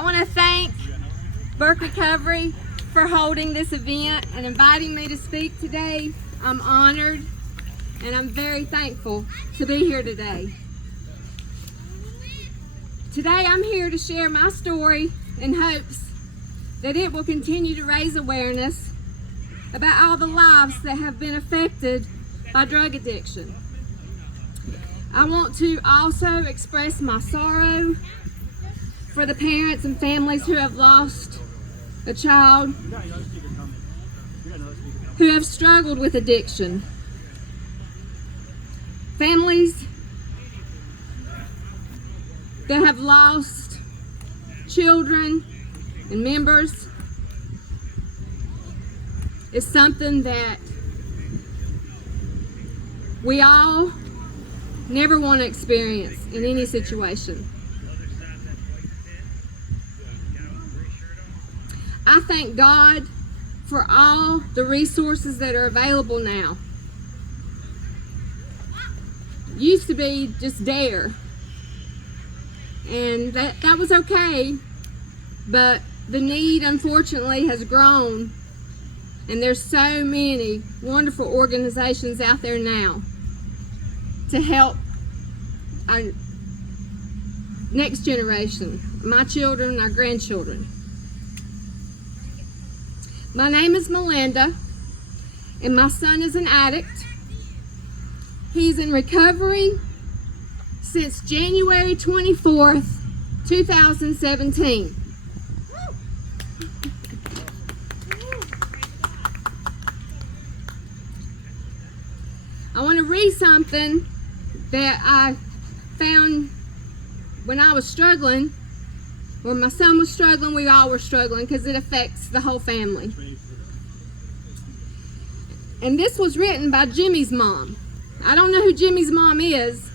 I want to thank Burkes Recovery for holding this event and inviting me to speak today. I'm honored and I'm very thankful to be here today. Today I'm here to share my story in hopes that it will continue to raise awareness about all the lives that have been affected by drug addiction. I want to also express my sorrow for the parents and families who have lost a child who have struggled with addiction. Families that have lost children and members is something that we all never want to experience in any situation. I thank God for all the resources that are available now. Used to be just DARE, and that was okay, but the need unfortunately has grown, and there's so many wonderful organizations out there now to help our next generation, my children, our grandchildren. My name is Melinda, and my son is an addict. He's in recovery since January 24th, 2017. I want to read something that I found when I was struggling. When my son was struggling, we all were struggling because it affects the whole family. And this was written by Jimmy's mom. I don't know who Jimmy's mom is,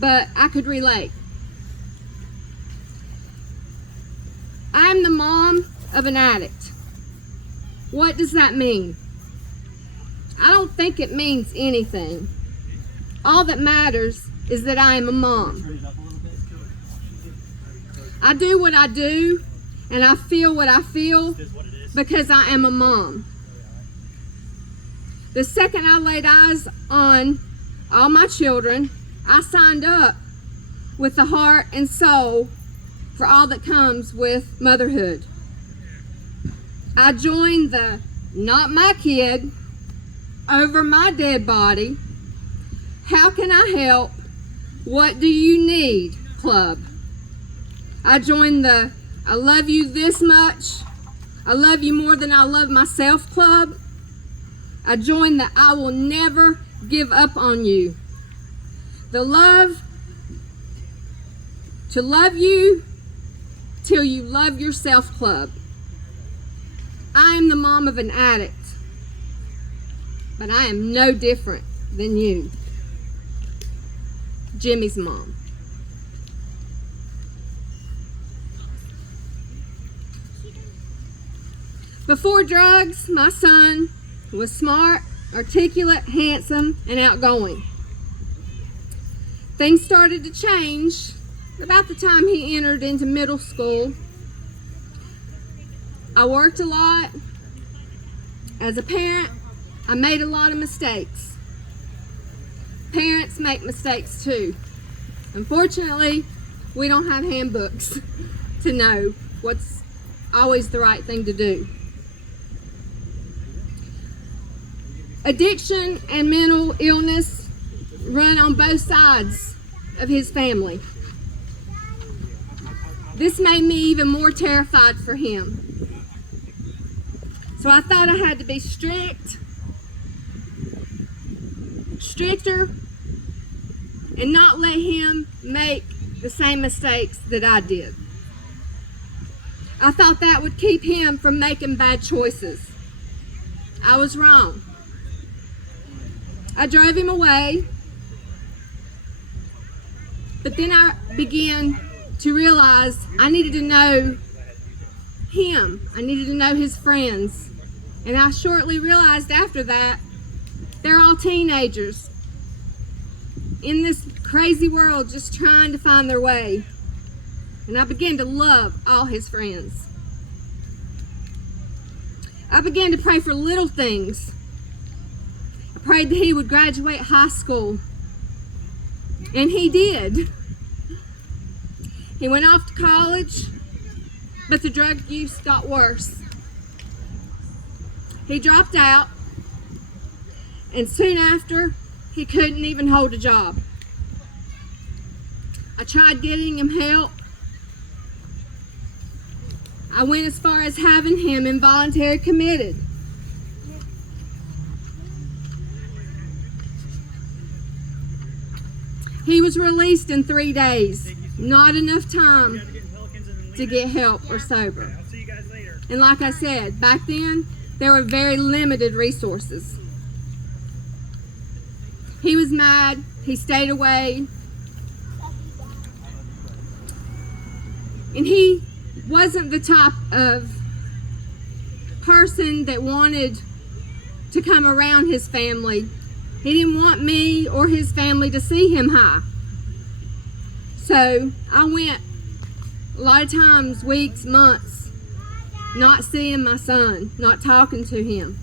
but I could relate. I'm the mom of an addict. What does that mean? I don't think it means anything. All that matters is that I am a mom. I do what I do, and I feel what I feel because I am a mom. The second I laid eyes on all my children, I signed up with the heart and soul for all that comes with motherhood. I joined the "not my kid" over my dead body. How can I help? What do you need club. I joined the "I love you this much, I love you more than I love myself" club. I joined the "I will never give up on you." The to love you till you love yourself club. I am the mom of an addict, but I am no different than you. Jimmy's mom. Before drugs, my son was smart, articulate, handsome, and outgoing. Things started to change about the time he entered into middle school. I worked a lot. As a parent, I made a lot of mistakes. Parents make mistakes too. Unfortunately, we don't have handbooks to know what's always the right thing to do. Addiction and mental illness run on both sides of his family. This made me even more terrified for him. So I thought I had to be stricter, and not let him make the same mistakes that I did. I thought that would keep him from making bad choices. I was wrong. I drove him away, but then I began to realize I needed to know him. I needed to know his friends. And I shortly realized after that, they're all teenagers in this crazy world just trying to find their way. and I began to love all his friends. I began to pray for little things. I prayed that he would graduate high school, and he did. He went off to college, but the drug use got worse. He dropped out, and soon after, he couldn't even hold a job. I tried getting him help. I went as far as having him involuntary committed. He was released in 3 days. Not enough time to get help or sober. And like I said, back then, there were very limited resources. He was mad. He stayed away. And he wasn't the type of person that wanted to come around his family. He didn't want me or his family to see him high. So I went a lot of times, weeks, months, not seeing my son, not talking to him.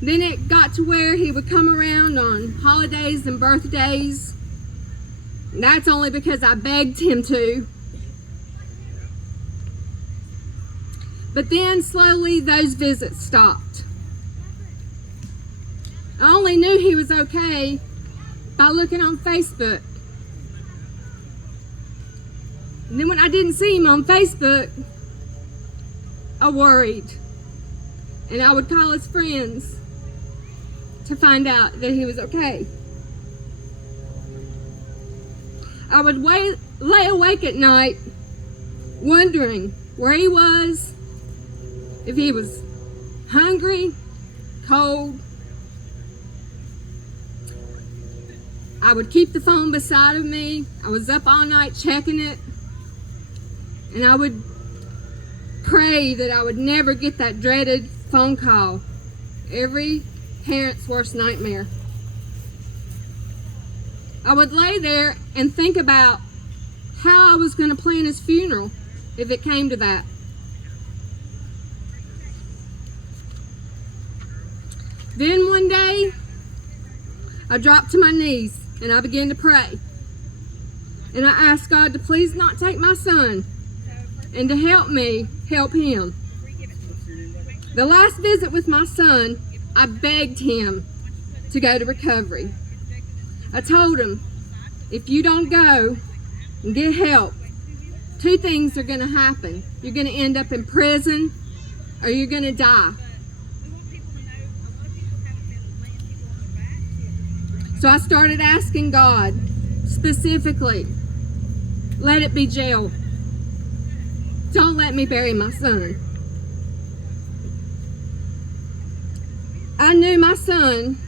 Then it got to where he would come around on holidays and birthdays. And that's only because I begged him to. But then slowly those visits stopped. I only knew he was okay by looking on Facebook. And then when I didn't see him on Facebook, I worried. And I would call his friends to find out that he was okay. I would lay awake at night wondering where he was, if he was hungry, cold. I would keep the phone beside of me. I was up all night checking it. And I would pray that I would never get that dreaded phone call. Every parent's worst nightmare. I would lay there and think about how I was going to plan his funeral if it came to that. Then one day, I dropped to my knees and I began to pray. And I asked God to please not take my son and to help me help him. The last visit with my son, I begged him to go to recovery. I told him, if you don't go and get help, 2 things are going to happen. You're going to end up in prison or you're going to die. So I started asking God, specifically, let it be jail. Don't let me bury my son. I knew my son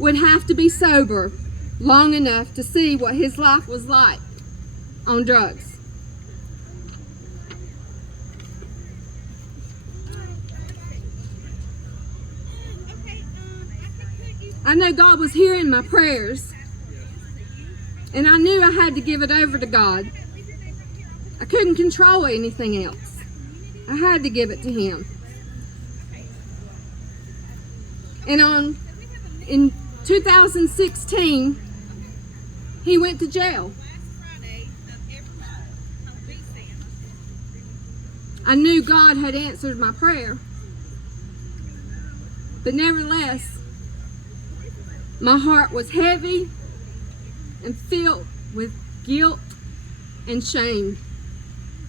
would have to be sober long enough to see what his life was like on drugs. I know God was hearing my prayers, and I knew I had to give it over to God. I couldn't control anything else. I had to give it to Him. And in 2016, he went to jail. I knew God had answered my prayer, but nevertheless, my heart was heavy and filled with guilt and shame.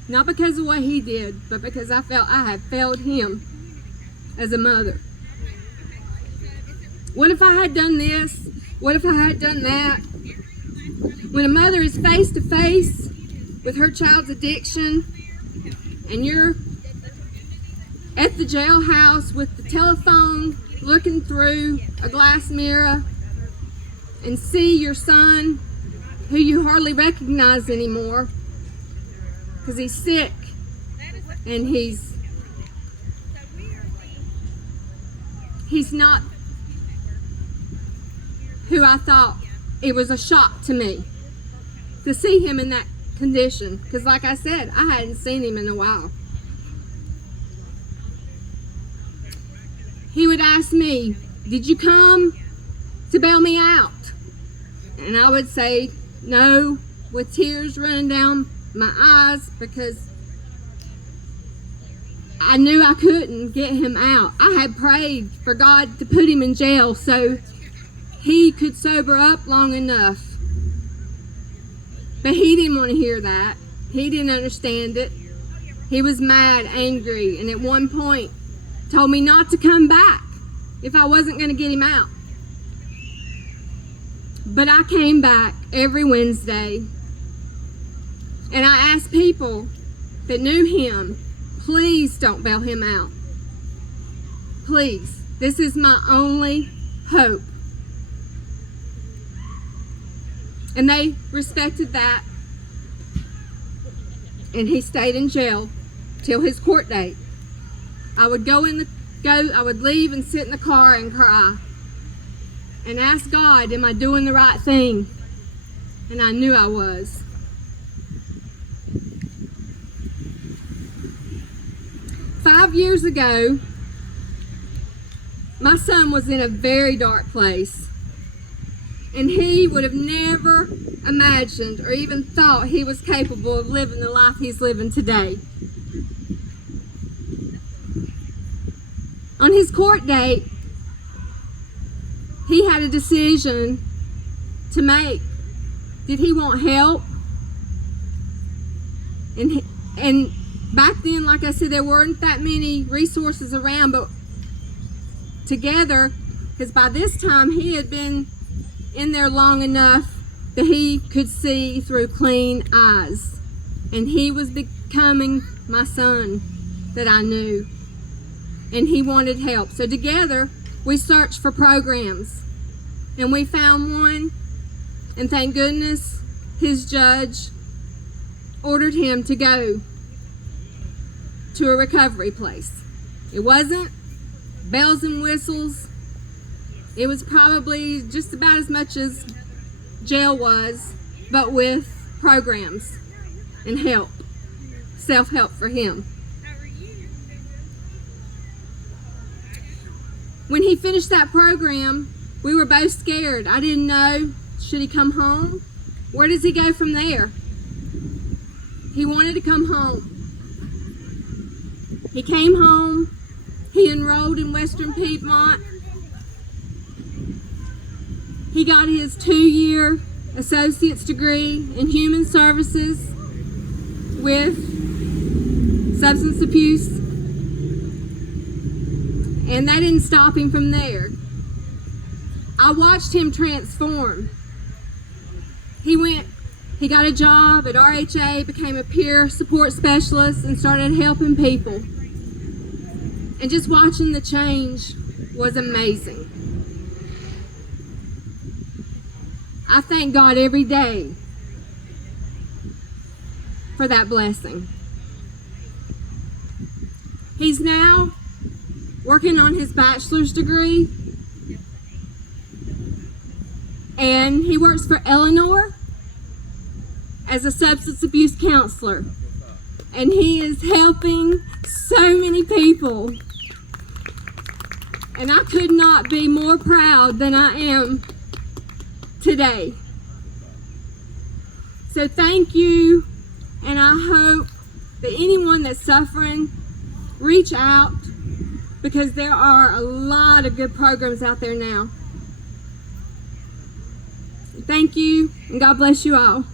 Not because of what he did, but because I felt I had failed him as a mother. What if I had done this? What if I had done that? When a mother is face to face with her child's addiction and you're at the jailhouse with the telephone looking through a glass mirror and see your son, who you hardly recognize anymore because he's sick and he's not who I thought. It was a shock to me to see him in that condition, because like I said, I hadn't seen him in a while. He would ask me, "Did you come to bail me out?" And I would say no, with tears running down my eyes, because I knew I couldn't get him out. I had prayed for God to put him in jail so he could sober up long enough. But he didn't want to hear that. He didn't understand it. He was mad, angry, and at one point told me not to come back if I wasn't going to get him out. But I came back every Wednesday, and I asked people that knew him, please don't bail him out. Please. This is my only hope. And they respected that. And he stayed in jail till his court date. I would I would leave and sit in the car and cry and ask God, am I doing the right thing? And I knew I was. Five years ago, my son was in a very dark place, and he would have never imagined or even thought he was capable of living the life he's living today. On his court date, he had a decision to make. Did he want help? And back then, like I said, there weren't that many resources around, but together, because by this time he had been in there long enough that he could see through clean eyes. And he was becoming my son that I knew. And he wanted help. So together, we searched for programs. And we found one. And thank goodness, his judge ordered him to go to a recovery place. It wasn't bells and whistles. It was probably just about as much as jail was, but with programs and help, self-help for him. When he finished that program, we were both scared. I didn't know, should he come home? Where does he go from there? He wanted to come home. He came home. He enrolled in Western Piedmont. He got his 2-year associate's degree in human services with substance abuse. And that didn't stop him from there. I watched him transform. He got a job at RHA, became a peer support specialist, and started helping people. And just watching the change was amazing. I thank God every day for that blessing. He's now working on his bachelor's degree, and he works for Eleanor as a substance abuse counselor, and he is helping so many people, and I could not be more proud than I am today. So thank you, and I hope that anyone that's suffering, reach out, because there are a lot of good programs out there now. Thank you, and God bless you all.